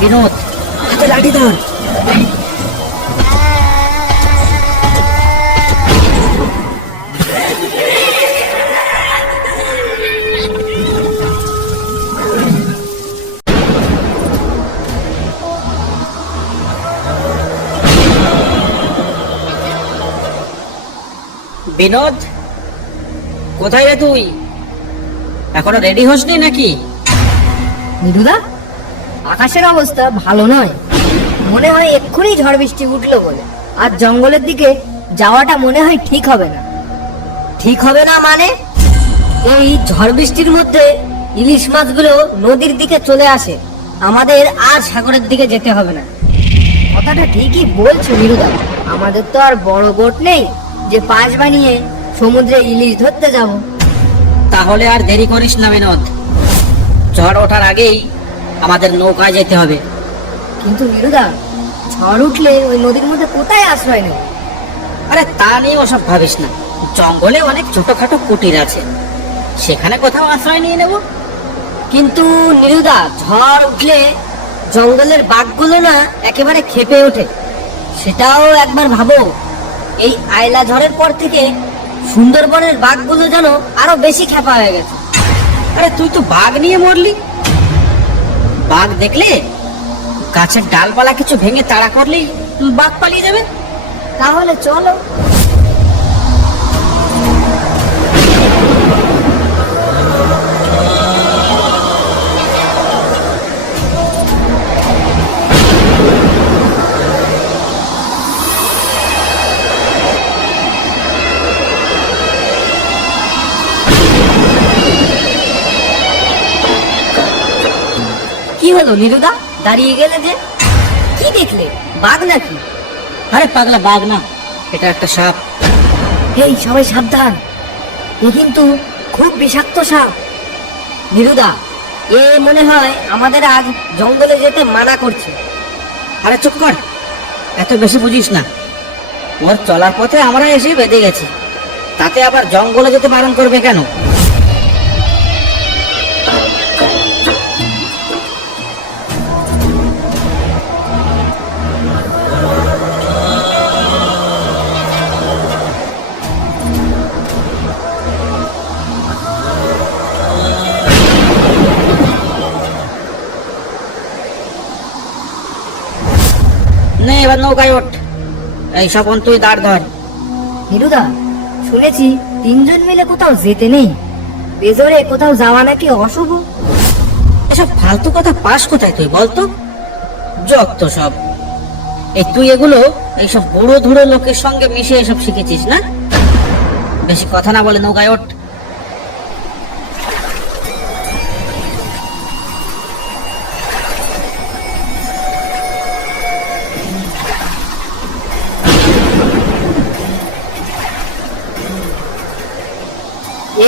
বিনোদ, হাতে লাঠি ধর। বিনোদ, কোথায় রে তুই? এখনো রেডি হসনি নাকি? নিরুদা, আকাশের অবস্থা ভালো নয়, মনে হয় এক্ষুনি ঝড় বৃষ্টি উঠলো বলে। আর জঙ্গলের দিকে যাওয়াটা মনে হয় ঠিক হবে না। ঠিক হবে না মানে? এই ঝড় বৃষ্টির মধ্যে ইলিশ মাছগুলো নদীর দিকে চলে আসে, আমাদের আর সাগরের দিকে যেতে হবে না। কথাটা ঠিকই বলছো নিরুদা, আমাদের তো আর বড় বোট নেই যে পাশ বানিয়ে সমুদ্রে ইলিশ ধরতে যাব। তাহলে আর দেরি করিস না বিনোদ, ঝড় ওঠার আগেই আমাদের নৌকায় যেতে হবে। কিন্তু নিরুদা, ঝড় উঠলে ওই নদীর মধ্যে কোথায় আশ্রয় নেব? আরে তা নিয়ে ওসব ভাবিস না, জঙ্গলে অনেক ছোটখাটো কুটির আছে, সেখানে কোথাও আশ্রয় নিয়ে নেব। কিন্তু নিরুদা, ঝড় উঠলে জঙ্গলের বাঘগুলো না একেবারে ক্ষেপে ওঠে, সেটাও একবার ভাবো। এই আয়লা ঝড়ের পর থেকে সুন্দরবনের বাঘগুলো যেন আরো বেশি ক্ষেপা হয়ে গেছে। আরে তুই তো বাঘ নিয়ে মরলি, বাঘ দেখলে গাছের ডালপালা কিছু ভেঙে তাড়া করলেই বাঘ পালিয়ে যাবে। তাহলে চলো। কি হলো নিরুদা, দাঁড়িয়ে গেলে যে? কি দেখলে, বাঘ নাকি? আরে পাগলা, বাঘ না, এটা একটা সাপ। এই সবাই সাবধান, এ কিন্তু খুব বিষাক্ত সাপ। নিরুদা, এ মনে হয় আমাদের আজ জঙ্গলে যেতে মানা করছে। আরে চুপ কর, এত বেশি বুঝিস না। ওর চলার পথে আমরা এসে বেঁধে গেছি, তাতে আবার জঙ্গলে যেতে বারণ করবে কেন? নে এবার নৌকায় ওঠ, এই স্বপন তুই দাঁড় ধর। নিরুদা, শুনেছি তিনজন মিলে কোথাও যেতে নেই, বেজরে কোথাও যাওয়া নাকি অশুভ। এসব ফালতু কথা পাস কোথায় তুই বলতো? যত সব, এই তুই এগুলো এইসব বুড়ো ধুড়ো লোকের সঙ্গে মিশে এসব শিখেছিস না? বেশি কথা না বলে নৌকায় ওঠ।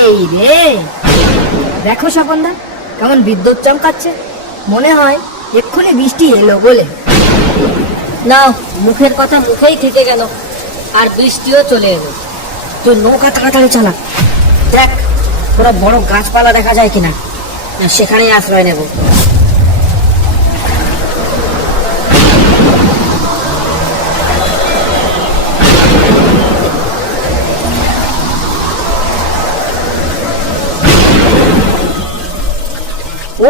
এই রে, দেখো স্বপনদা, কেমন বিদ্যুৎ চমকাচ্ছে, মনে হয় এক্ষুনি বৃষ্টি এলো বলে। নাও, মুখের কথা মুখেই থেকে গেল, আর বৃষ্টিও চলে এলো। তুই নৌকা তাড়াতাড়ি চালা, দেখ পুরো বড় গাছপালা দেখা যায় কিনা, সেখানেই আশ্রয় নেব।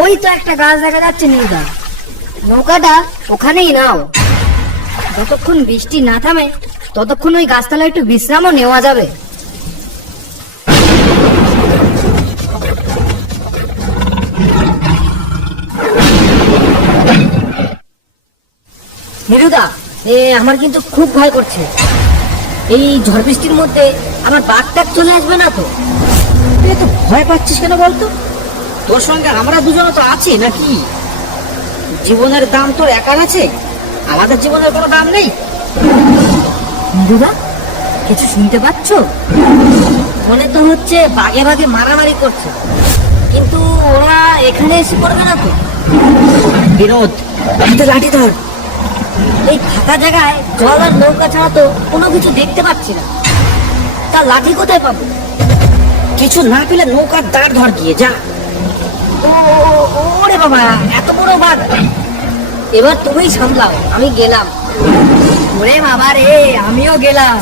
ওই তো একটা গাছ দেখা যাচ্ছে নিরুদা, নৌকাটা ওখানেই নাও। যতক্ষণ বৃষ্টি না থামে ততক্ষণ ওই গাছতলায় একটু বিশ্রামও নেওয়া যাবে। নিরুদা, আমার কিন্তু খুব ভয় করছে। এই ঝড় বৃষ্টির মধ্যে আমার বাঘ টাক চলে আসবে না তো? তুই এত ভয় পাচ্ছিস কেন বলতো? তোর সঙ্গে আমরা দুজনে তো আছি নাকি? জীবনের দাম তোর একার আছে, আমাদের জীবনের কোনো দাম নেই। নিরুদা, কিছু শুনতে পাচ্ছ? মনে তো হচ্ছে বাঘে বাঘে মারামারি করছে, কিন্তু ওরা এখানে এসে পড়বে না তো? বিনোদ, হাতে লাঠি ধর। এই ফাঁকা জায়গায় জল আর নৌকা ছাড়া তো কোনো কিছু দেখতে পাচ্ছি না, তা লাঠি কোথায় পাবো? কিছু না পেলে নৌকার দাঁড় ধর গিয়ে যা। ওরে বাবা, এত বড় বাঘ! এবার তুমি সামলাও, আমি গেলাম। ওরে বাবা রে, আমিও গেলাম।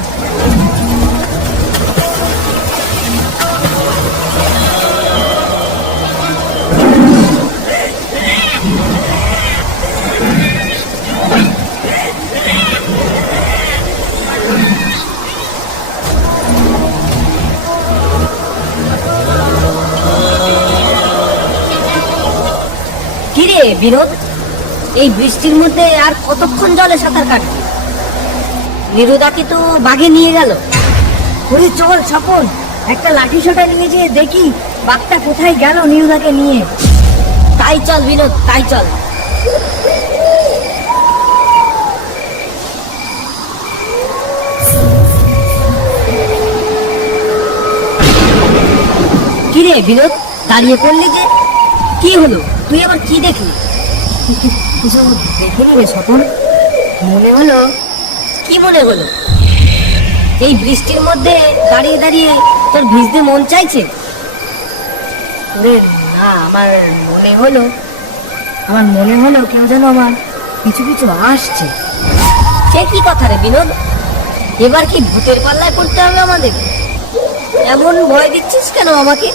কিরে বিনোদ, এই বৃষ্টির মধ্যে আর কতক্ষণ জলে সাঁতার কাটবি? নিরুদাকে তো বাঘে নিয়ে গেল। ওরে চল স্বপন, একটা লাঠি সোটা নিয়ে যেয়ে দেখি বাঘটা কোথায় গেল নিরুদাকে নিয়ে। তাই চল বিনোদ, তাই চল। কিরে বিনোদ, দাঁড়িয়ে পড়লি যে, কি হলো? তুই আবার কি দেখলি? কিছু দেখিনি রে স্বপন। মনে হলো। কি মনে হলো? এই বৃষ্টির মধ্যে দাঁড়িয়ে দাঁড়িয়ে তোর ভিজতে মন চাইছে? ওরে না, আমার মনে হলো কেউ যেন আমার কিছু কিছু আসছে। সে কি কথা রে বিনোদ? এবার কি ভূতের পাল্লায় পড়তে হবে আমাদের? এমন ভয় দিচ্ছিস কেন আমাকে?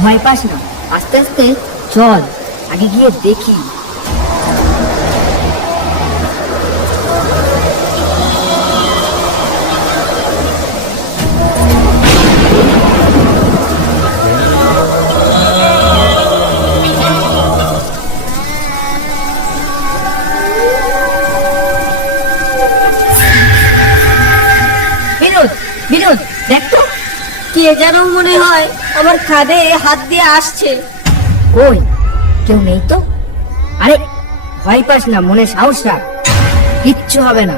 ভয় পাস না, আস্তে আস্তে চল, আগে গিয়ে দেখি। বিনোদ, বিনোদ, দেখ তো, কে যেন মনে হয় আমার কাঁধে হাত দিয়ে আসছে। কই, কেউ নেই তো। আরে ভয় পাস না, মনে সাহস রাখ, কিচ্ছু হবে না।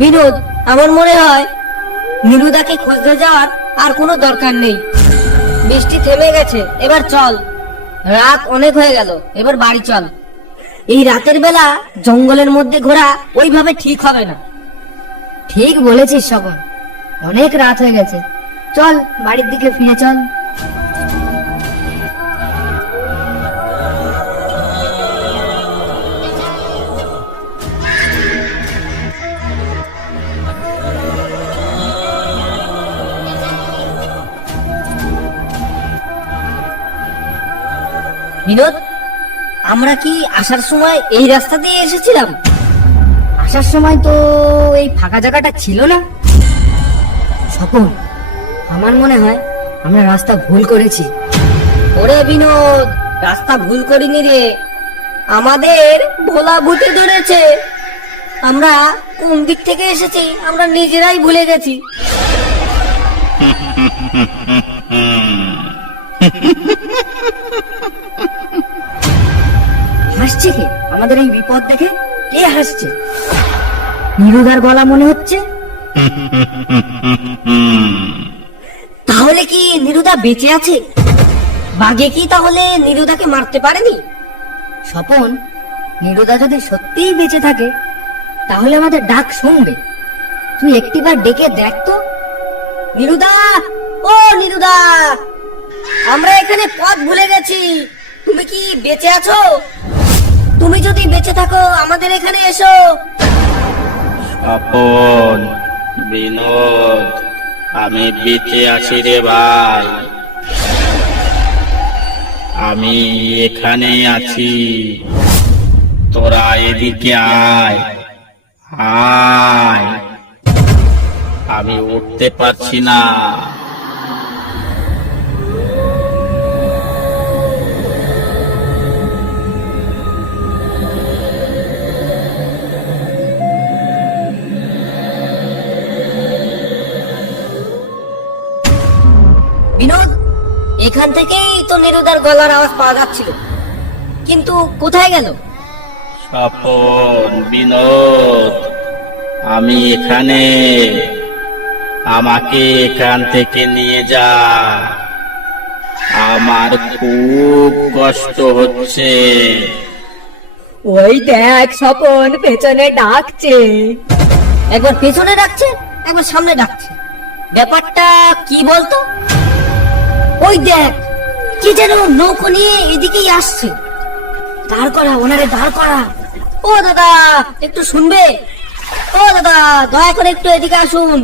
বিনোদ, আমার মনে হয় নীলুদাকে খুঁজতে যাওয়ার আর কোনো দরকার নেই। বৃষ্টি থেমে গেছে, এবার চল। রাত অনেক হয়ে গেল, এবার বাড়ি চল। এই রাতের বেলা জঙ্গলের মধ্যে ঘোরা ওইভাবে ঠিক হবে না। ঠিক বলেছিস শবন, অনেক রাত হয়ে গেছে, চল বাড়ির দিকে ফিরে চল। বিনোদ, আমরা কি আসার সময় এই রাস্তা দিয়ে এসেছিলাম? আসার সময় তো এই ফাঁকা জায়গাটা ছিল না। স্বপন, আমার মনে হয় আমরা রাস্তা ভুল করেছি। ওরে বিনোদ, রাস্তা ভুল করিনি রে, আমাদের ভোলা ভূতে ধরেছে। আমরা কোন দিক থেকে এসেছি আমরা নিজেরাই ভুলে গেছি। হাসছে কে আমাদের এই বিপদ দেখে? কে হাসছে? নিরুদার গলা মনে হচ্ছে। তাহলে কি নিরুদা বেঁচে আছে? বাঘে কি তাহলে নিরুদাকে মারতে পারেনি? স্বপন, নিরুদা যদি সত্যিই বেঁচে থাকে তাহলে আমাদের ডাক শুনবে। তুই একটিবার ডেকে দেখ তো। নিরুদা, ও নিরুদা, আমরা এখানে পথ ভুলে গেছি, তুমি কি বেঁচে আছো? তুমি যদি বেঁচে থাকো আমাদের এখানে এসো। স্বপন, বিনোদ, আমি বেঁচে আছি রে ভাই, আমি এখানে আছি, তোরা এদিকে আয়, আয়, আমি উঠতে পারছি না। বিনোদ, এখান থেকেই তো নিরুদার গলার আওয়াজ পাওয়া যাচ্ছিল, কিন্তু কোথায় গেল? স্বপন, বিনোদ, আমি এখানে, আমাকে এখান থেকে নিয়ে যা। আমার খুব কষ্ট হচ্ছে। ওই দেখ স্বপন পেছনে ডাকছে। একবার পেছনে ডাকছে, একবার সামনে ডাকছে। ব্যাপারটা কি বলতো? ওই দেখ, কি যেন নৌকো নিয়ে এদিকেই আসছে। দাঁড় করা, ওনারে দাঁড় করা। ও দাদা, একটু শুনবে? ও দাদা, দয়া করে একটু এদিকে আসুন,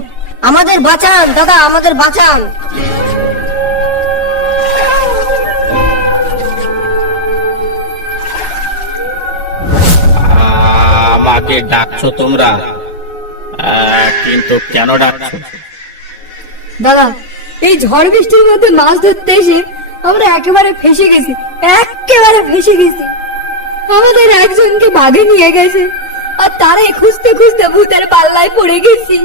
আমাদের বাঁচান দাদা, আমাদের বাঁচান। আমাকে ডাকছো তোমরা? কিন্তু কেন ডাকছো? দাদা, এই ঝড় বৃষ্টির মধ্যে মাছ ধরতে এসে আমরা একেবারে ফেসে গেছি, একেবারে ফেসে গেছি। আমাদের একজনকে বাঘে নিয়ে গেছে, আর তারাই খুঁজতে খুঁজতে ভূতের পাল্লায় পড়ে গেছি।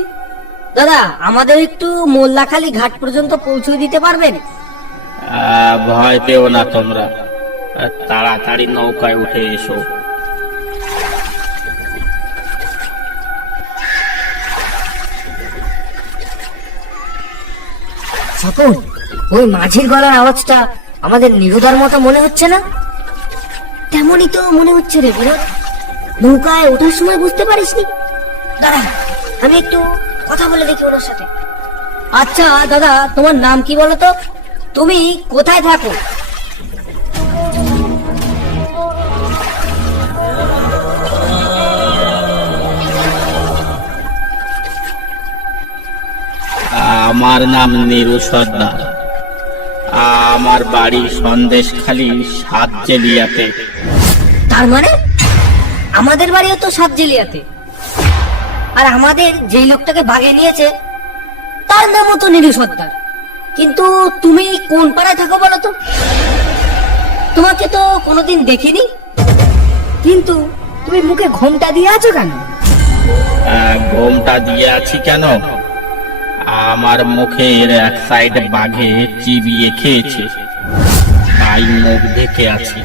দাদা, আমাদের একটু মোল্লাখালী ঘাট পর্যন্ত পৌঁছে দিতে পারবেন? ভয় পেও না তোমরা, তাড়াতাড়ি নৌকায় উঠে এসো। স্বপন, ওই মাঝির গলার আওয়াজটা আমাদের নিরুদার মতো মনে হচ্ছে না? তেমনই তো মনে হচ্ছে রে বিনোদ। নৌকায় ওঠার সময় বুঝতে পারিসনি? দাদা, আমি একটু কথা বলে দেখি ওনার সাথে। আচ্ছা দাদা, তোমার নাম কি বলো তো? তুমি কোথায় থাকো? আমার নাম নীরু সর্দার। আমার বাড়ি সন্দেশখালী সাতজেলিয়াতে। তার মানে আমাদের বাড়িও তো সাতজেলিয়াতে, আর আমাদের যেই লোকটাকে বাগে নিয়েছে তার নামও তো নীলু সর্দার। কিন্তু তুমি কোন পাড়ায় থাকো বলো তো? তোমাকে তো কোনোদিন দেখিনি। কিন্তু তুমি মুখে ঘোমটা দিয়ে আছো কেন? ঘোমটা দিয়ে আছি কেন? আমার মুখের এক সাইড বাঘে চিবিয়ে খেয়েছে, তাই মুখ ঢেকে আছি।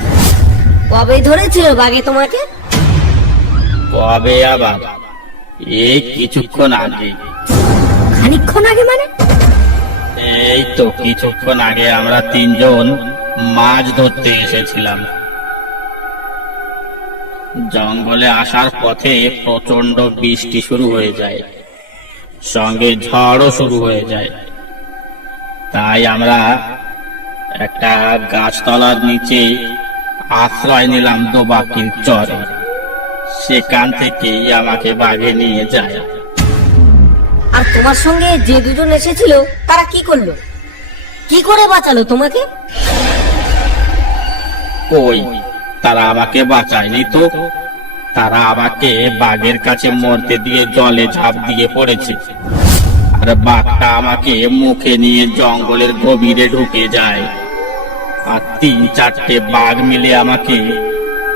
কবে ধরেছিল বাগে তোমাকে? কবে আবার? এই কিছুক্ষণ আগে। খানিকক্ষণ আগে মানে? এই তো কিছুক্ষণ আগে আমরা তিনজন মাছ ধরতে এসেছিলাম। জঙ্গলে আসার পথে প্রচন্ড বৃষ্টি শুরু হয়ে যায়, সঙ্গে ঝড়ও শুরু হয়ে যায়। তাই আমরা একটা গাছতলার নিচে আশ্রয় নিলাম দোবাকির চরে। সেখান থেকেই আমাকে বাঘে নিয়ে যায়। আর তোমার সঙ্গে যে দুজন এসেছিল তারা কি করলো? কি করে বাঁচালো তোমাকে? কই, তারা আমাকে বাঁচায়নি তো। তারা আমাকে বাঘের কাছে মরতে দিয়ে জলে ঝাঁপ দিয়ে পড়েছে, আর বাঘটা আমাকে মুখে নিয়ে জঙ্গলের গভীরে ঢুকে যায়। আর 3-4টে বাঘ মিলে আমাকে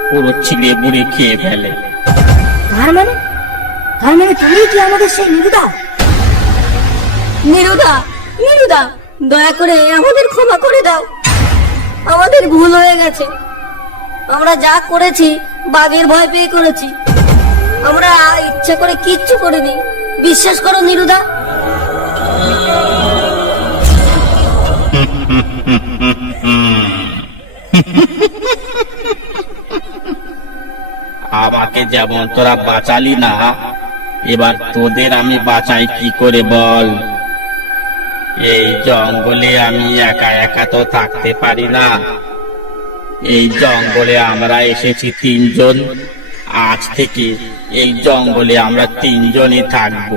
পুরো ছিঁড়ে বুড়ে খেয়ে ফেলে। তার মানে তুমি কি আমাদের সেই নিরুদা? নীরুদা, নীরুদা, দয়া করে আমাদের ক্ষমা করে দাও। আমাদের ভুল হয়ে গেছে। আমরা যা করেছি বাঘের ভয় পেয়ে করেছি। আমরা ইচ্ছা করে কিচ্ছু করিনি, বিশ্বাস করো নীরুদা। আমাকে যেমন তোরা বাঁচালি না, এবার তোদের আমি বাঁচাই কি করে বল? এই জঙ্গলে আমি একা একা তো থাকতে পারি না। এই জঙ্গলে আমরা এসেছি তিনজন, আজ থেকে এই জঙ্গলে আমরা তিনজনই থাকবো।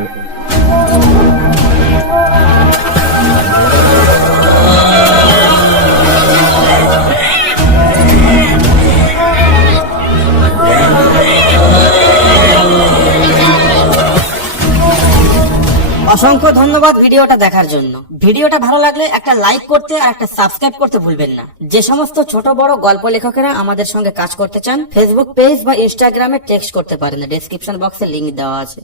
অসংখ্য ধন্যবাদ ভিডিওটা দেখার জন্য। ভিডিওটা ভালো লাগলে একটা লাইক করতে আর একটা সাবস্ক্রাইব করতে ভুলবেন না। যে সমস্ত ছোট বড় গল্প লেখকেরা আমাদের সঙ্গে কাজ করতে চান, ফেসবুক পেজ বা ইনস্টাগ্রামে টেক্সট করতে পারেন, ডেসক্রিপশন বক্সে লিংক দেওয়া আছে।